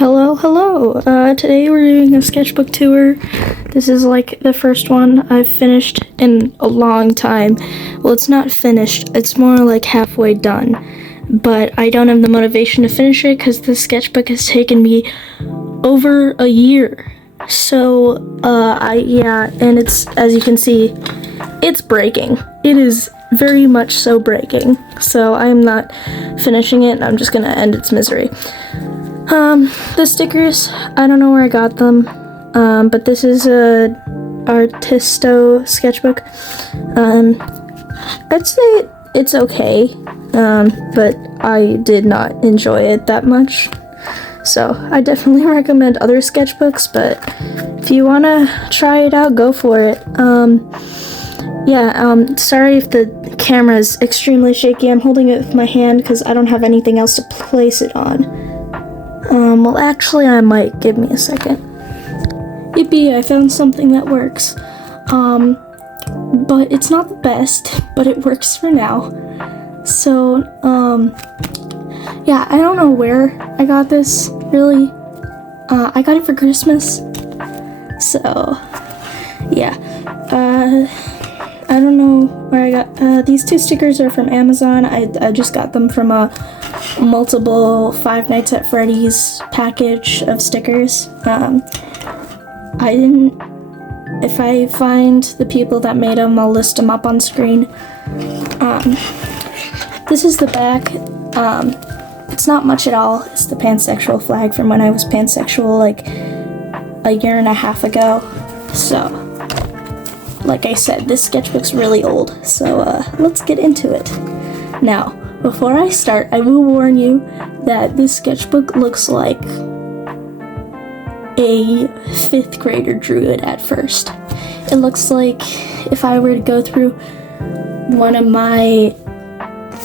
Hello. Today we're doing a sketchbook tour. This is like the first one I've finished in a long time. Well, it's not finished, it's more like halfway done. But I don't have the motivation to finish it because the sketchbook has taken me over a year. So, and it's, as you can see, it's breaking. It is very much so breaking. So I'm not finishing it, I'm just gonna end its misery. The stickers, I don't know where I got them, but this is a Artisto sketchbook. I'd say it's okay, but I did not enjoy it that much. So I definitely recommend other sketchbooks, but if you want to try it out, go for it. Sorry if the camera is extremely shaky. I'm holding it with my hand because I don't have anything else to place it on. Well, actually, I might. Give me a second. Yippee, I found something that works. But it's not the best, but it works for now. So, I don't know where I got this, really. I got it for Christmas. So, yeah. I don't know where I got, these two stickers are from Amazon. I just got them from a multiple Five Nights at Freddy's package of stickers. If I find the people that made them, I'll list them up on screen. This is the back. It's not much at all. It's the pansexual flag from when I was pansexual like a year and a half ago. So, like I said, this sketchbook's really old, so let's get into it. Now, before I start, I will warn you that this sketchbook looks like a 5th grader drew it at first. It looks like if I were to go through one of my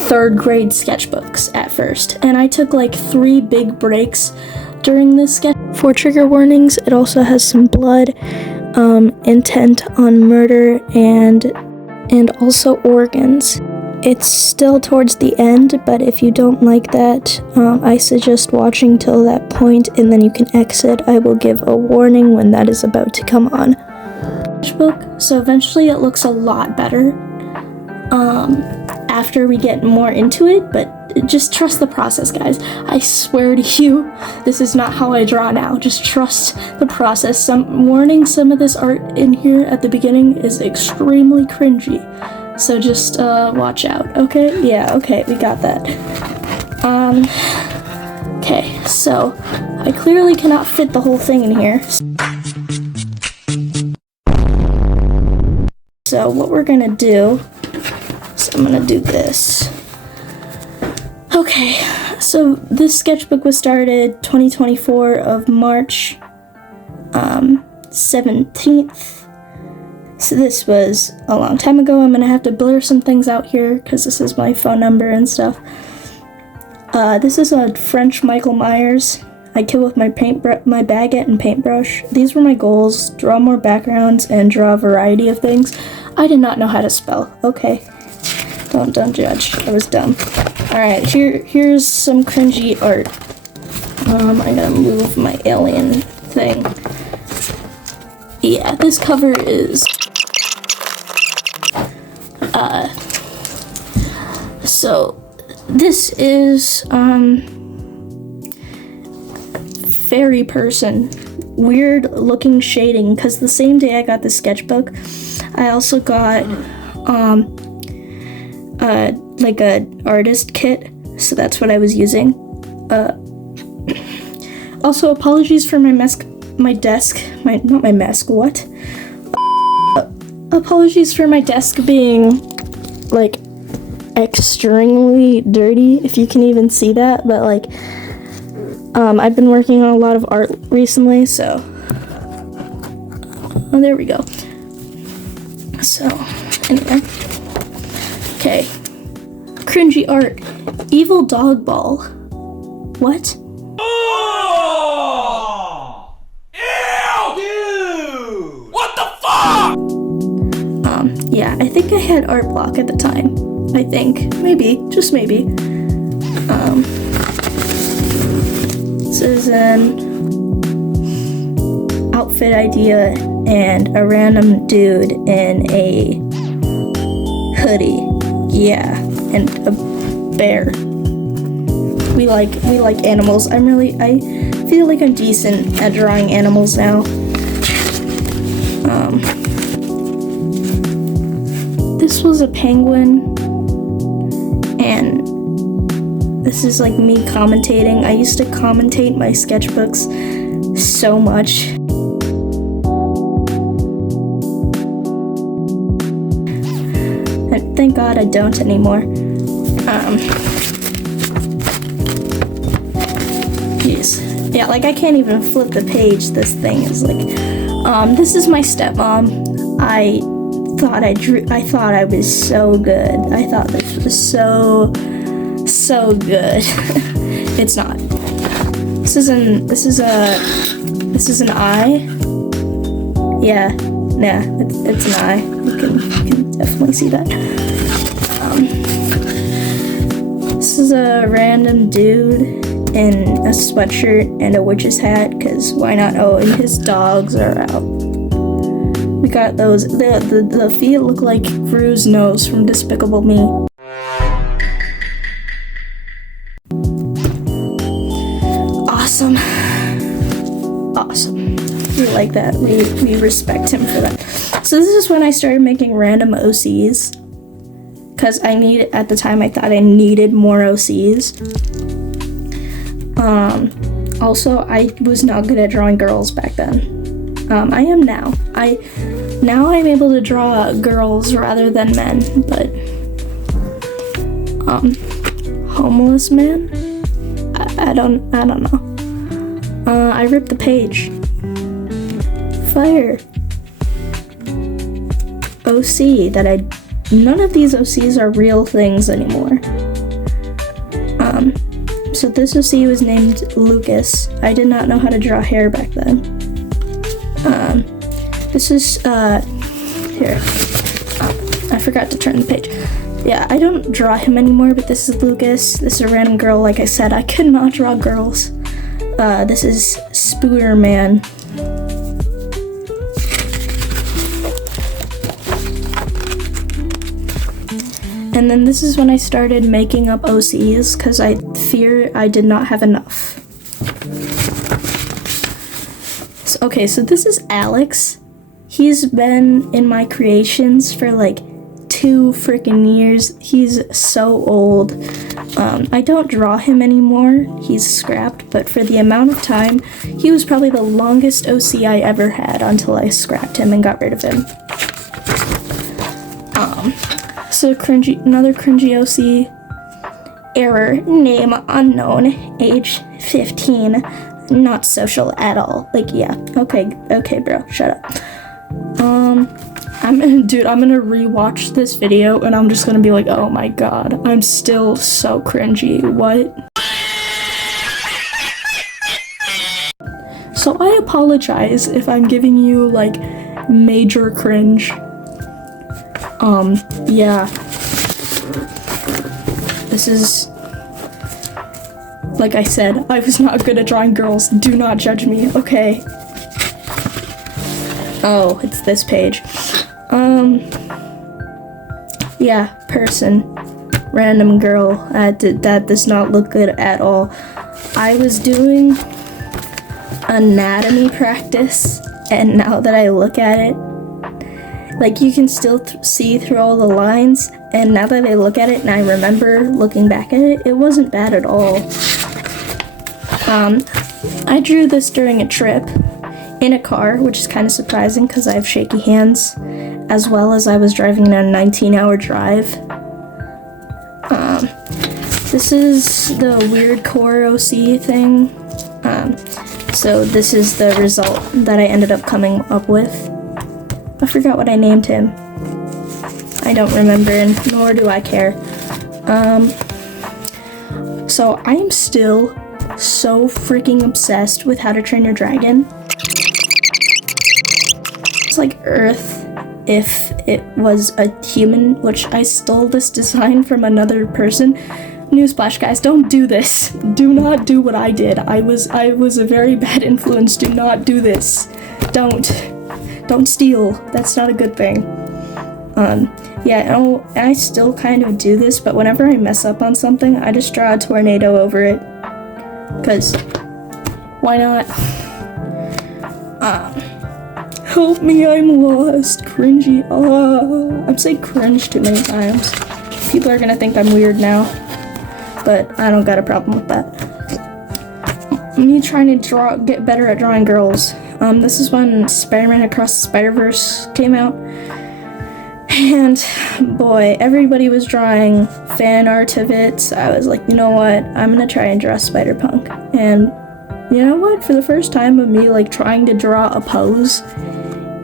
3rd grade sketchbooks at first. And I took like 3 big breaks during this sketch. For trigger warnings, it also has some blood, intent on murder, and also organs. It's still towards the end, but if you don't like that, I suggest watching till that point and then you can exit. I will give a warning when that is about to come on. Sketchbook, so eventually it looks a lot better after we get more into it, but just trust the process, guys. I swear to you, this is not how I draw now. Just trust the process. Some of this art in here at the beginning is extremely cringy. So just watch out, okay? Yeah, okay, we got that. Okay, so I clearly cannot fit the whole thing in here. So what we're gonna do, I'm gonna do this. Okay, so this sketchbook was started 2024 of March 17th. So this was a long time ago. I'm gonna have to blur some things out here because this is my phone number and stuff. This is a French Michael Myers. I kill with my my baguette and paintbrush. These were my goals: draw more backgrounds and draw a variety of things. I did not know how to spell. Okay, don't judge. I was dumb. All right, here's some cringy art. I'm gonna move my alien thing. Yeah, this cover is. So this is fairy person, weird looking shading, because the same day I got the sketchbook, I also got like a artist kit, so that's what I was using. Also, apologies for apologies for my desk being like extremely dirty, if you can even see that, but like I've been working on a lot of art recently, so there we go. So anyway, okay, cringy art, evil dog ball. What? Oh! Ew! Dude! What the fuck? Yeah, I think I had art block at the time. I think. Maybe. Just maybe. So is an outfit idea and a random dude in a hoodie. Yeah, and a bear. We like animals. I feel like I'm decent at drawing animals now. This was a penguin, and this is like me commentating. I used to commentate my sketchbooks so much. And thank God I don't anymore. Jeez. Yeah, like I can't even flip the page. This thing is like, this is my stepmom. I thought I was so good. I thought this was so good. It's not. This is an eye. Yeah, it's an eye. You can definitely see that. This is a random dude in a sweatshirt and a witch's hat, because why not? Oh, and his dogs are out. We got those. The feet look like Gru's nose from Despicable Me. Awesome. We like that. We respect him for that. So this is when I started making random OCs, because at the time I thought I needed more OCs. Also, I was not good at drawing girls back then. I am now. Now I'm able to draw girls rather than men, but homeless man? I don't know. I ripped the page. Fire. OC none of these OCs are real things anymore. So this OC was named Lucas. I did not know how to draw hair back then. This is, here. I forgot to turn the page. Yeah, I don't draw him anymore, but this is Lucas. This is a random girl. Like I said, I could not draw girls. This is Spooter Man. And then this is when I started making up OCs, because I fear I did not have enough. So this is Alex. He's been in my creations for like 2 freaking years. He's so old. I don't draw him anymore. He's scrapped, but for the amount of time, he was probably the longest OC I ever had until I scrapped him and got rid of him. So another cringy OC. Error, name unknown, age 15, not social at all. Like, yeah, okay, bro, shut up. I'm gonna rewatch this video and I'm just gonna be like, oh my god, I'm still so cringy, what? So I apologize if I'm giving you, like, major cringe. Yeah. This is, like I said, I was not good at drawing girls. Do not judge me, okay? Oh, it's this page. Yeah, person. Random girl. That does not look good at all. I was doing anatomy practice, and now that I look at it, like, you can still see through all the lines, and now that I look at it and I remember looking back at it, it wasn't bad at all. I drew this during a trip in a car, which is kind of surprising because I have shaky hands, as well as I was driving a 19-hour drive. This is the weird core OC thing. So this is the result that I ended up coming up with. I forgot what I named him. I don't remember, and nor do I care. So I am still so freaking obsessed with How to Train Your Dragon. It's like Earth if it was a human, which I stole this design from another person, Newsflash, guys, don't do this. Do not do what I did. I was a very bad influence. Do not do this. Don't steal. That's not a good thing. Yeah, I still kind of do this, but whenever I mess up on something, I just draw a tornado over it. 'Cause why not? Help me, I'm lost. Cringy. I'm saying cringe too many times. People are gonna think I'm weird now, but I don't got a problem with that. Me trying to get better at drawing girls. This is when Spider-Man Across the Spider-Verse came out. And boy, everybody was drawing fan art of it, so I was like, you know what, I'm gonna try and draw Spider-Punk. And you know what, for the first time of me like trying to draw a pose,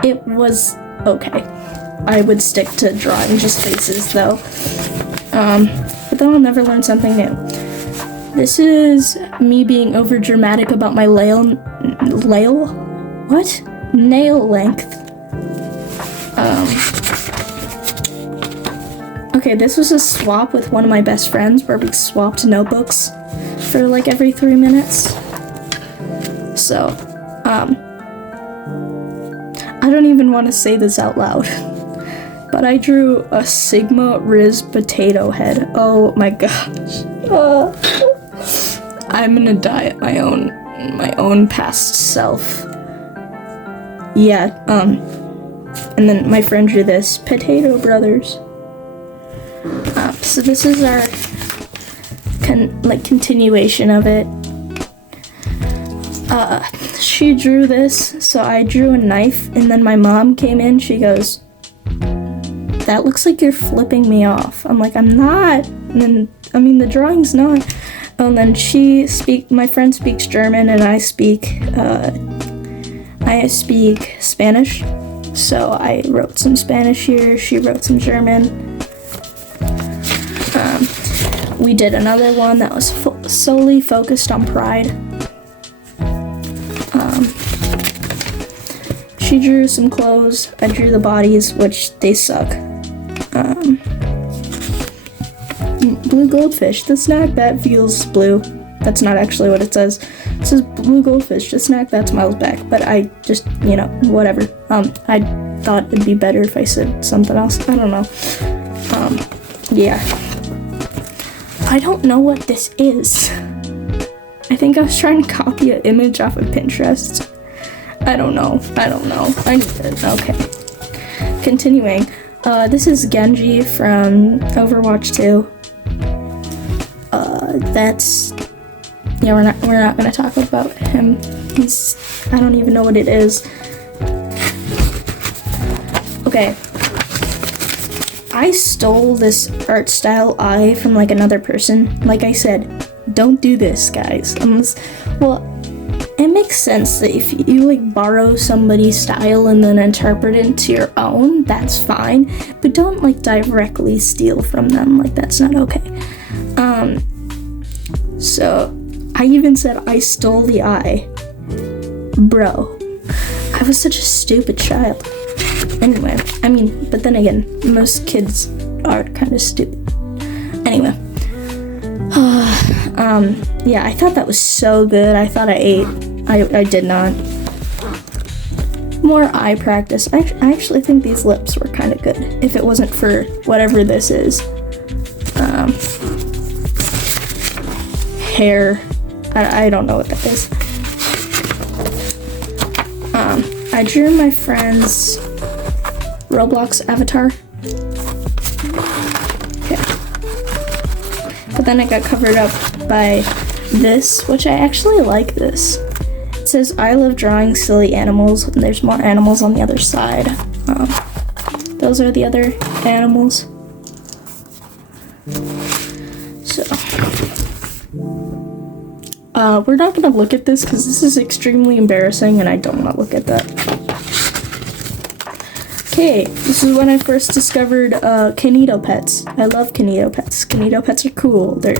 it was okay. I would stick to drawing just faces though. But then I'll never learn something new. This is me being over dramatic about my nail length. Okay, this was a swap with one of my best friends where we swapped notebooks for like every 3 minutes. So, I don't even want to say this out loud, but I drew a Sigma Riz potato head. Oh my gosh. I'm gonna die at my own past self. Yeah, and then my friend drew this, Potato Brothers. So this is our continuation of it. She drew this, so I drew a knife, and then my mom came in, she goes, that looks like you're flipping me off. I'm like, I'm not. And then, the drawing's not. And then my friend speaks German, and I speak Spanish. So I wrote some Spanish here, she wrote some German. We did another one that was solely focused on pride. She drew some clothes, I drew the bodies, which they suck. Blue goldfish, the snack that feels blue. That's not actually what it says. It says blue goldfish, the snack that smiles back. But I just, whatever. I thought it'd be better if I said something else. I don't know. Yeah. I don't know what this is. I think I was trying to copy an image off of Pinterest. I don't know. I need it. Okay. Continuing. This is Genji from Overwatch 2. We're not gonna talk about him. I don't even know what it is. Okay. I stole this art style eye from another person. Like I said, don't do this, guys. It makes sense that if you borrow somebody's style and then interpret it into your own, that's fine. But don't directly steal from them. That's not okay. So I even said I stole the eye. Bro, I was such a stupid child. Anyway, but then again, most kids are kind of stupid. Anyway. Yeah, I thought that was so good. I thought I ate. I did not. More eye practice. I actually think these lips were kind of good, if it wasn't for whatever this is. Hair. I don't know what that is. I drew my friend's Roblox avatar. Okay. But then it got covered up by this, which I actually like this. It says, I love drawing silly animals, and there's more animals on the other side. Those are the other animals. So, we're not gonna look at this because this is extremely embarrassing and I don't want to look at that. Okay, this is when I first discovered Kinito pets. I love Kinito pets. Kinito pets are cool. They're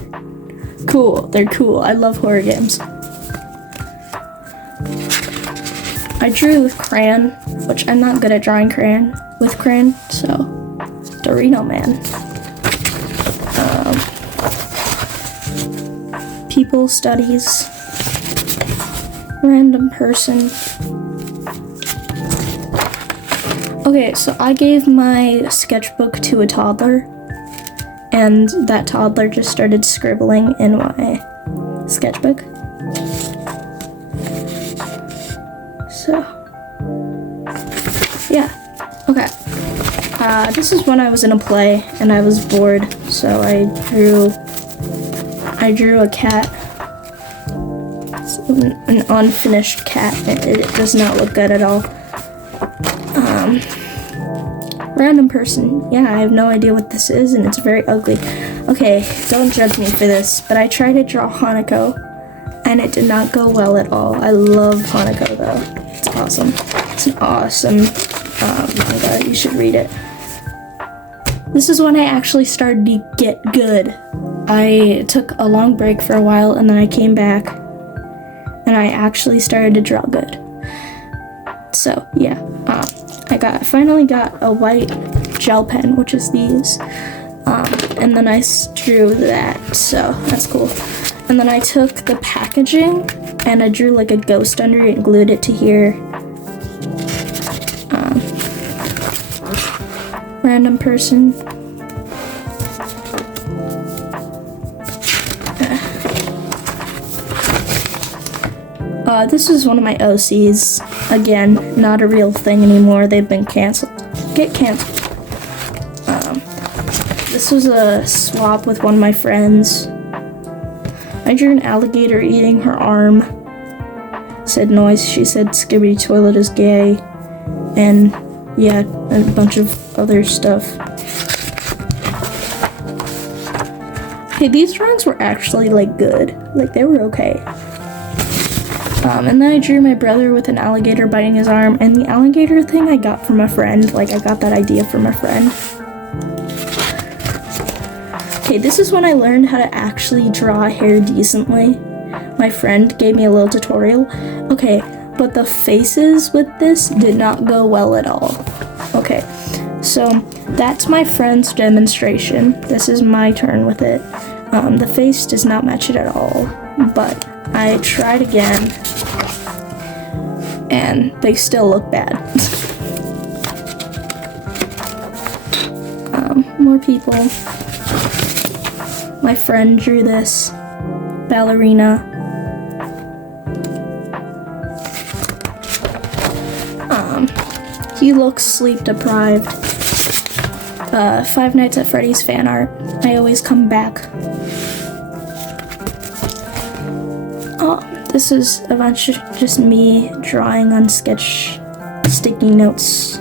cool. I love horror games. I drew with crayon, which I'm not good at drawing with crayon, so Dorito Man. people, studies, random person. Okay, so I gave my sketchbook to a toddler, and that toddler just started scribbling in my sketchbook. So, yeah, okay. This is when I was in a play and I was bored, so I drew a cat. It's an unfinished cat. It does not look good at all. Random person. Yeah, I have no idea what this is, and it's very ugly. Okay, don't judge me for this, but I tried to draw Hanako, and it did not go well at all. I love Hanako, though. It's awesome. It's an awesome manga. You should read it. This is when I actually started to get good. I took a long break for a while, and then I came back, and I actually started to draw good. So, yeah. I finally got a white gel pen, which is these, and then I drew that, so that's cool. And then I took the packaging and I drew like a ghost under it and glued it to here. Random person. This is one of my OCs. Again, not a real thing anymore. They've been canceled. Get canceled. This was a swap with one of my friends. I drew an alligator eating her arm. Said noise. She said Skibbity Toilet is gay. And yeah, a bunch of other stuff. Okay, these drawings were actually like good. Like they were okay. And then I drew my brother with an alligator biting his arm, and the alligator thing I got from a friend. Like, I got that idea from a friend. Okay, this is when I learned how to actually draw hair decently. My friend gave me a little tutorial. Okay, but the faces with this did not go well at all. Okay, so that's my friend's demonstration. This is my turn with it. The face does not match it at all, but I tried again, and they still look bad. More people. My friend drew this ballerina. He looks sleep deprived. Five Nights at Freddy's fan art. I always come back. This is a bunch of just me drawing on sketch sticky notes.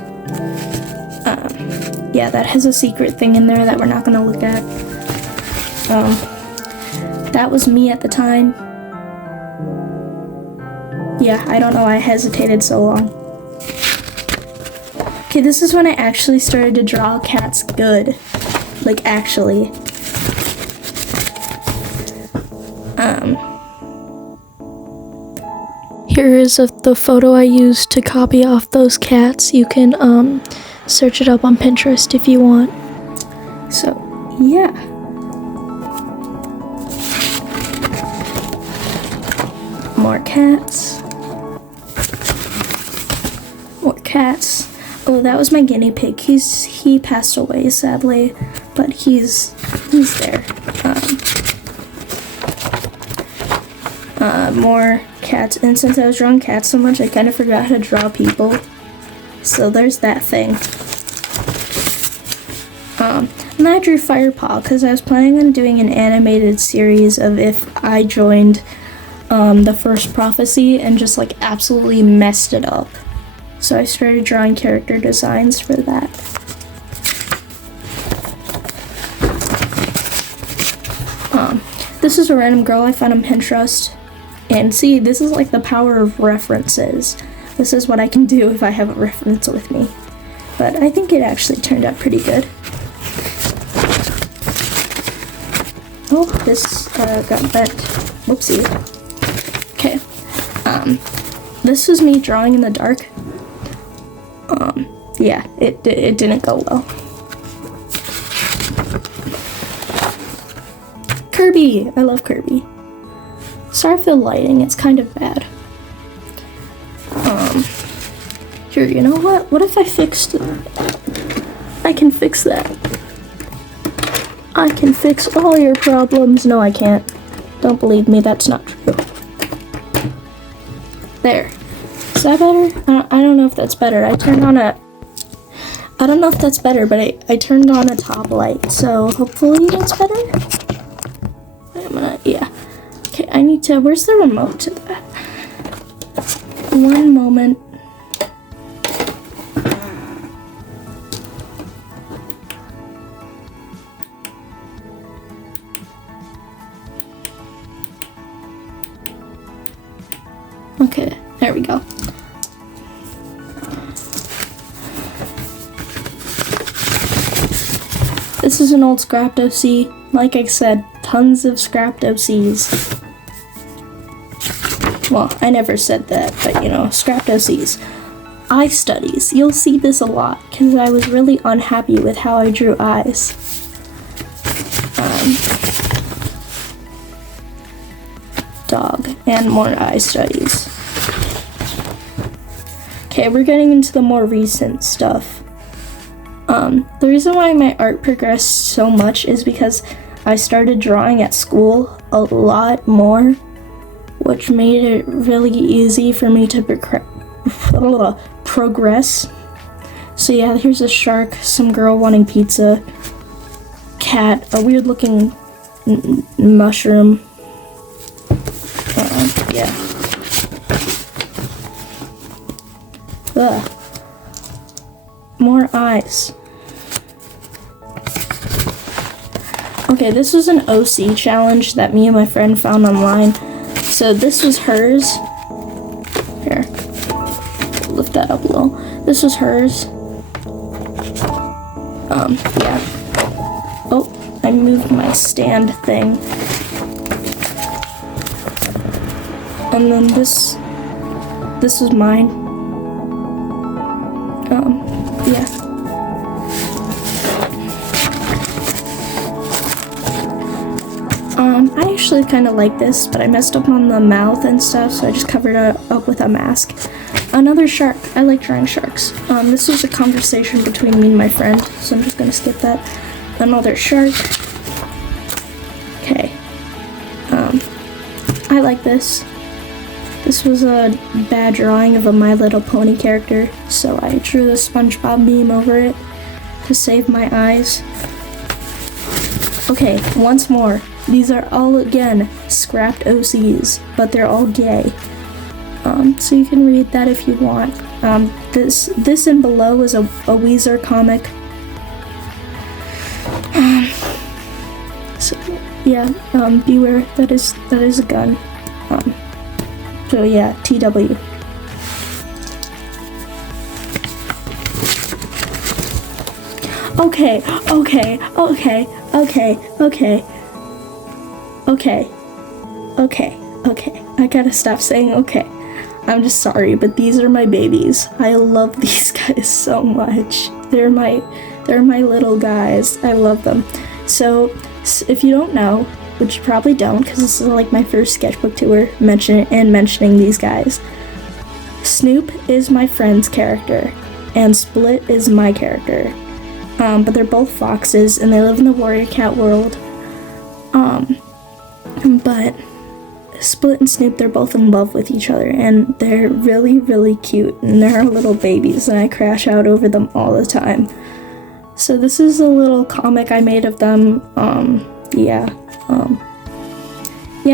Yeah, that has a secret thing in there that we're not gonna look at. That was me at the time. Yeah, I don't know why I hesitated so long. Okay, this is when I actually started to draw cats good. Like, actually. Here is the photo I used to copy off those cats. You can search it up on Pinterest if you want. So, yeah. More cats. More cats. Oh, that was my guinea pig. He passed away, sadly, but he's there. More cats, and since I was drawing cats so much, I kind of forgot how to draw people. So there's that thing. And I drew Firepaw because I was planning on doing an animated series of if I joined the first prophecy and just like absolutely messed it up. So I started drawing character designs for that. This is a random girl I found on Pinterest. And see, this is like the power of references. This is what I can do if I have a reference with me. But I think it actually turned out pretty good. Oh, this got bent. Whoopsie. Okay. This was me drawing in the dark. Yeah, it didn't go well. Kirby! I love Kirby. Sorry for the lighting, it's kind of bad. Here, you know what? What if I fixed it? I can fix that. I can fix all your problems. No, I can't. Don't believe me, that's not true. There. Is that better? I don't know if that's better. I don't know if that's better, but I turned on a top light, so hopefully that's better. Yeah. Okay, I need to, where's the remote to that? One moment. Okay, there we go. This is an old scrapped OC. Like I said, tons of scrapped OCs. Well, I never said that, but you know, scrapped OCs. Eye studies. You'll see this a lot, because I was really unhappy with how I drew eyes. Dog, and more eye studies. Okay, we're getting into the more recent stuff. The reason why my art progressed so much is because I started drawing at school a lot more, which made it really easy for me to progress. So yeah, here's a shark, some girl wanting pizza, cat, a weird looking mushroom. Yeah. Ugh. More eyes. Okay, this was an OC challenge that me and my friend found online. So this was hers. Here, lift that up a little. This was hers. Yeah. Oh, I moved my stand thing. And then this was mine. Yeah. I actually kind of like this, but I messed up on the mouth and stuff, so I just covered it up with a mask. Another shark. I like drawing sharks. This was a conversation between me and my friend, so I'm just gonna skip that. Another shark. Okay. I like this. This was a bad drawing of a My Little Pony character, so I drew the SpongeBob meme over it to save my eyes. Okay, once more. These are all, again, scrapped OCs, but they're all gay. So you can read that if you want. This and below is a Weezer comic. So yeah, beware, that is a gun. So yeah, TW. Okay. I gotta stop saying okay. I'm just sorry, but these are my babies. I love these guys so much. They're my little guys. I love them. So if you don't know, which you probably don't, because this is like my first sketchbook tour mentioning these guys. Snoop is my friend's character, and Split is my character. But they're both foxes, and they live in the warrior cat world. But Split and Snoop, they're both in love with each other, and they're really, really cute, and they're our little babies, and I crash out over them all the time. So this is a little comic I made of them. Yeah,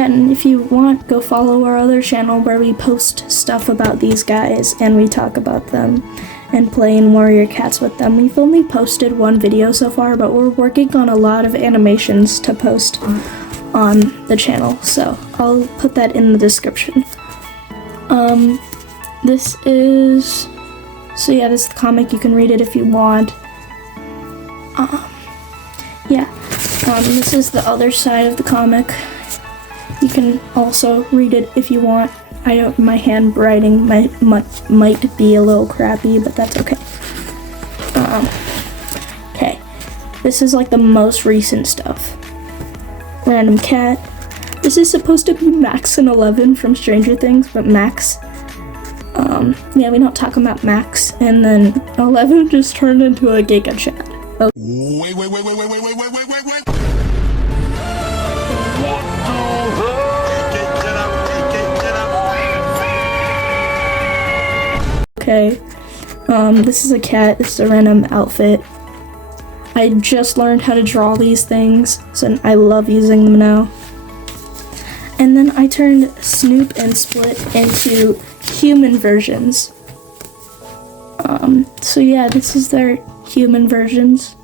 and if you want, go follow our other channel where we post stuff about these guys, and we talk about them, and play in warrior cats with them. We've only posted one video so far, but we're working on a lot of animations to post on the channel, so I'll put that in the description. This is the comic. You can read it if you want. This is the other side of the comic. You can also read it if you want. My handwriting might be a little crappy, but that's okay. Okay, this is like the most recent stuff. Random cat. This is supposed to be Max and 11 from Stranger Things, but Max, yeah, we don't talk about Max, and then 11 just turned into a Giga Chad. Okay. Wait. Okay, this is a cat, this is a random outfit. I just learned how to draw these things, so I love using them now. And then I turned Snoop and Split into human versions. So yeah, this is their human versions.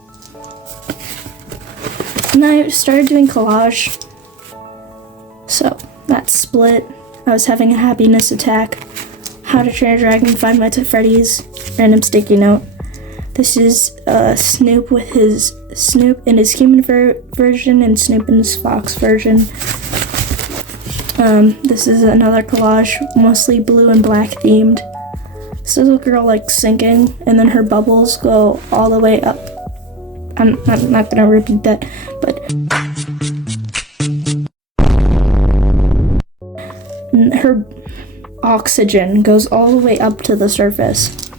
And I started doing collage. So, that's Split. I was having a happiness attack. How to Train a Dragon, Find My Freddy's, random sticky note. This is Snoop with his Snoop in his human version and Snoop in his fox version. This is another collage, mostly blue and black themed. This is a girl like sinking, and then her bubbles go all the way up. I'm not gonna repeat that, but her oxygen goes all the way up to the surface.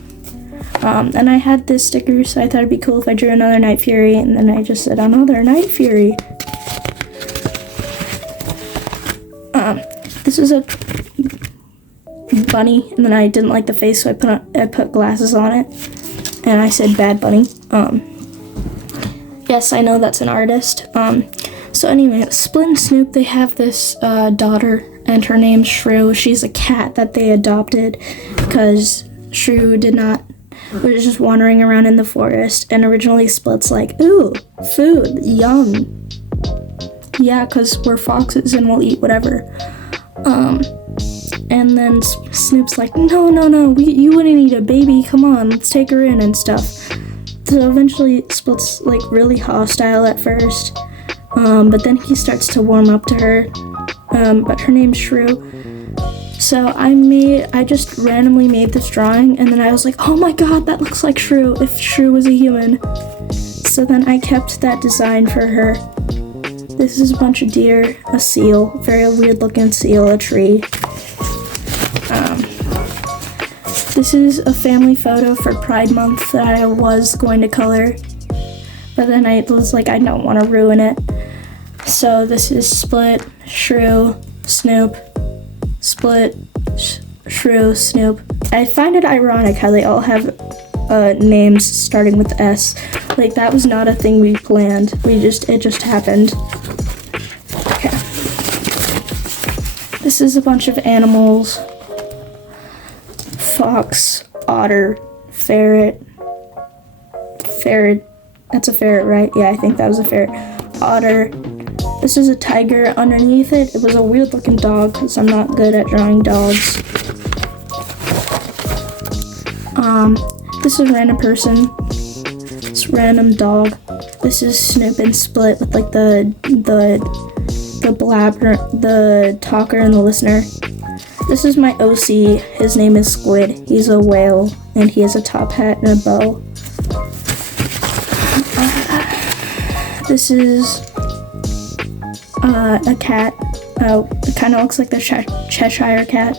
And I had this sticker, so I thought it'd be cool if I drew another Night Fury, and then I just said another Night Fury. This is a bunny, and then I didn't like the face, so I put glasses on it, and I said Bad Bunny. Yes, I know that's an artist. So anyway, Split and Snoop, they have this daughter, and her name's Shrew. She's a cat that they adopted because Shrew was just wandering around in the forest, and originally Split's like, ooh, food, yum. Yeah, because we're foxes and we'll eat whatever. And then Snoop's like, no, you wouldn't eat a baby, come on, let's take her in and stuff. So eventually Split's like really hostile at first, but then he starts to warm up to her, but her name's Shrew. So I just randomly made this drawing, and then I was like, oh my god, that looks like Shrew, if Shrew was a human. So then I kept that design for her. This is a bunch of deer, a seal, very weird looking seal, a tree. This is a family photo for Pride Month that I was going to color, but then I was like, I don't want to ruin it. So this is Split, Shrew, Snoop, Split, Shrew, Snoop. I find it ironic how they all have names starting with S. Like, that was not a thing we planned. It just happened. Okay. This is a bunch of animals. Fox, otter, ferret. That's a ferret, right? Yeah, I think that was a ferret. Otter. This is a tiger. Underneath it was a weird looking dog, because I'm not good at drawing dogs. This is a random person. This random dog. This is Snoop and Split with like the blabber, the talker and the listener. This is my OC. His name is Squid. He's a whale, and he has a top hat and a bow. This is a cat. It kind of looks like the Cheshire cat.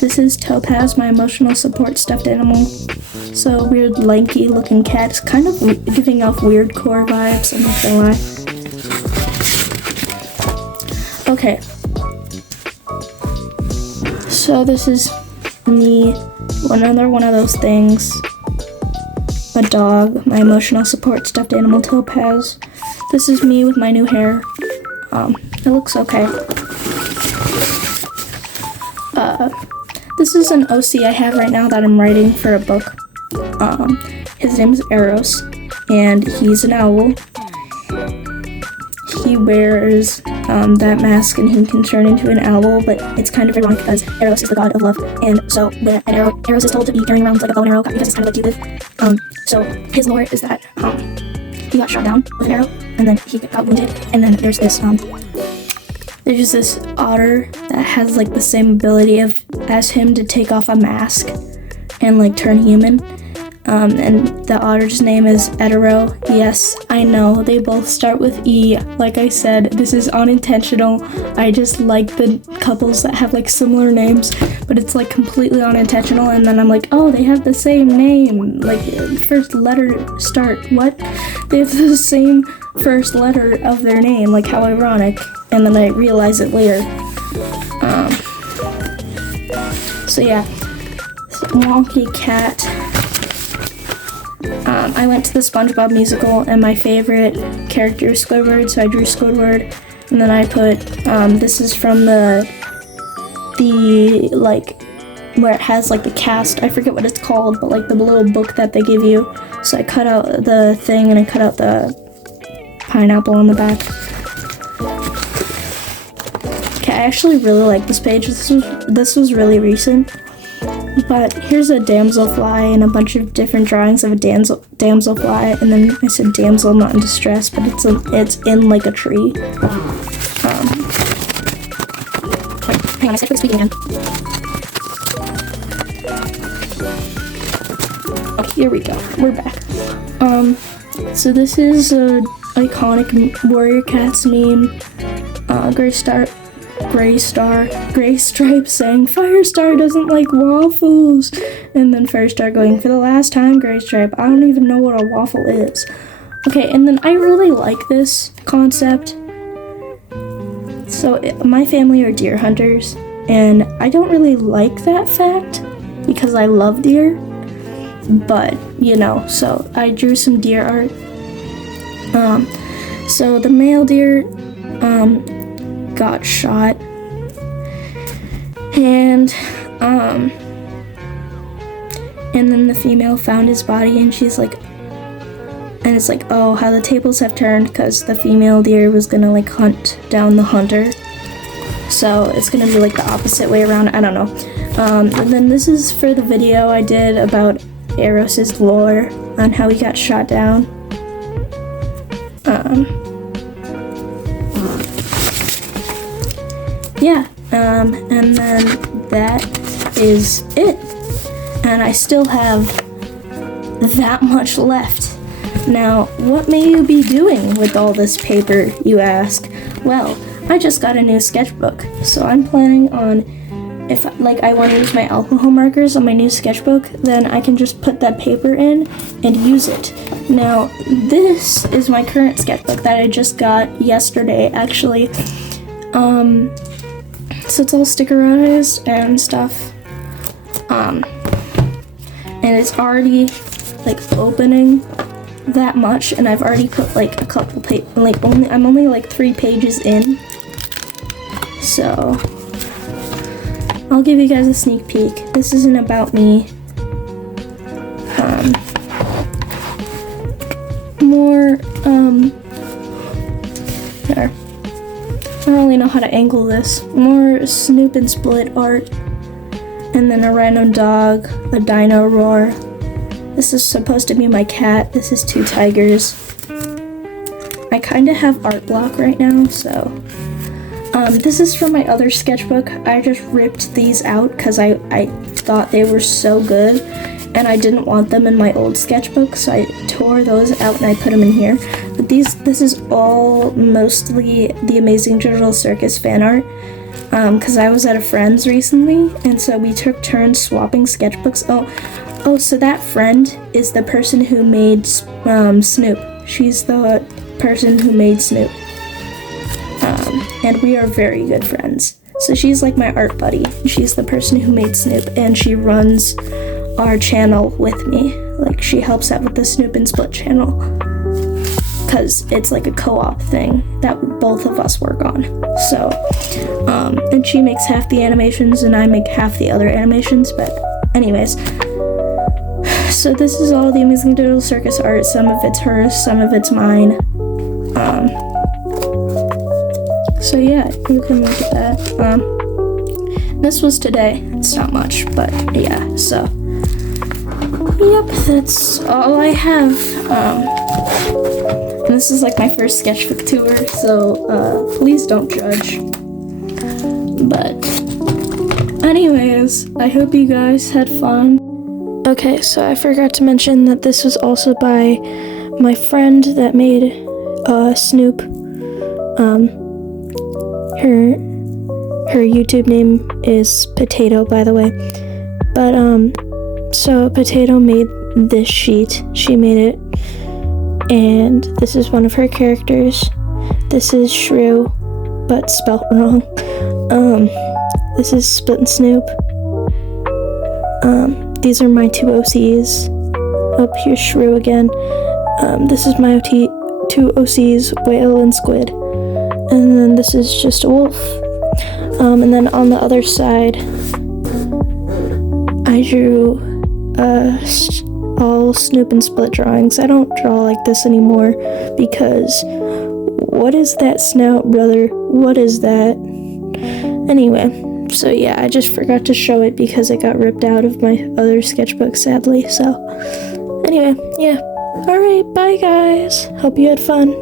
This is Topaz, my emotional support stuffed animal. So a weird lanky looking cat. It's kind of giving off weird core vibes, I'm not gonna lie. Okay. So this is me, another one of those things. A dog, my emotional support stuffed animal Topaz. This is me with my new hair. It looks okay. This is an OC I have right now that I'm writing for a book. His name is Eros, and he's an owl. He wears that mask, and he can turn into an owl, but it's kind of ironic because Eros is the god of love, and so when Eros is told to be carrying around like a bow and arrow because it's kind of like Judith. So his lore is that he got shot down with an arrow, and then he got wounded, and then there's this otter that has like the same ability as him to take off a mask and like turn human. And the otter's name is Etero. Yes, I know, they both start with E. Like I said, this is unintentional. I just like the couples that have like similar names, but it's like completely unintentional. And then I'm like, oh, they have the same name. Like, first letter start, what? They have the same first letter of their name, like how ironic. And then I realize it later. So yeah, Wonky Cat. I went to the SpongeBob musical, and my favorite character is Squidward, so I drew Squidward. And then I put, this is from the like, where it has like the cast, I forget what it's called, but like the little book that they give you. So I cut out the thing, and I cut out the pineapple on the back. Okay, I actually really like this page. This was really recent. But here's a damselfly and a bunch of different drawings of a damselfly, and then I said damsel not in distress, but it's in like a tree. Hang on, I said quit speaking again. Okay, here we go. We're back. So this is a iconic Warrior Cats meme. Gray Stripe saying Firestar doesn't like waffles, and then Firestar going, for the last time, Gray Stripe, I don't even know what a waffle is. Okay, and then I really like this concept. So my family are deer hunters, and I don't really like that fact because I love deer, but you know, so I drew some deer art. So the male deer got shot, and then the female found his body, and she's like, and it's like, oh, how the tables have turned, because the female deer was gonna like hunt down the hunter, so it's gonna be like the opposite way around. I don't know. And then this is for the video I did about Eros's lore on how he got shot down. Yeah, and then that is it. And I still have that much left. Now, what may you be doing with all this paper, you ask? Well, I just got a new sketchbook, so I'm planning on, if like I want to use my alcohol markers on my new sketchbook, then I can just put that paper in and use it. Now, this is my current sketchbook that I just got yesterday, actually. So it's all stickerized and stuff. And it's already like opening that much, and I've already put like a couple I'm only like 3 pages in. So I'll give you guys a sneak peek. This isn't about me. More there. I don't really know how to angle this. More Snoop and Split art. And then a random dog, a dino roar. This is supposed to be my cat. This is 2 tigers. I kind of have art block right now, so. This is from my other sketchbook. I just ripped these out because I thought they were so good, and I didn't want them in my old sketchbook, so I tore those out and I put them in here. But this is all mostly the Amazing Digital Circus fan art, because I was at a friend's recently, and so we took turns swapping sketchbooks. Oh, so that friend is the person who made Snoop. She's the person who made Snoop. And we are very good friends. So she's like my art buddy. She's the person who made Snoop, and she runs our channel with me. Like, she helps out with the Snoop and Split channel, because it's like a co-op thing that both of us work on. So, and she makes half the animations and I make half the other animations, but anyways. So this is all the Amazing Digital Circus art. Some of it's hers, some of it's mine. So yeah, you can look at that. This was today. It's not much, but yeah, so. Yep, that's all I have. And this is like my first sketchbook tour, so please don't judge. But anyways, I hope you guys had fun. Okay, so I forgot to mention that this was also by my friend that made Snoop. Her YouTube name is Potato, by the way. But so Potato made this sheet. She made it, and this is one of her characters. This is Shrew, but spelt wrong. This is Split and Snoop. These are my two OCs. Oh, here's Shrew again. This is my two OCs, Whale and Squid. And then this is just a wolf. And then on the other side, I drew all Snoop and Split drawings. I don't draw like this anymore because what is that snout, brother? What is that? Anyway. So yeah, I just forgot to show it because it got ripped out of my other sketchbook, sadly. So anyway, yeah. Alright, bye guys. Hope you had fun.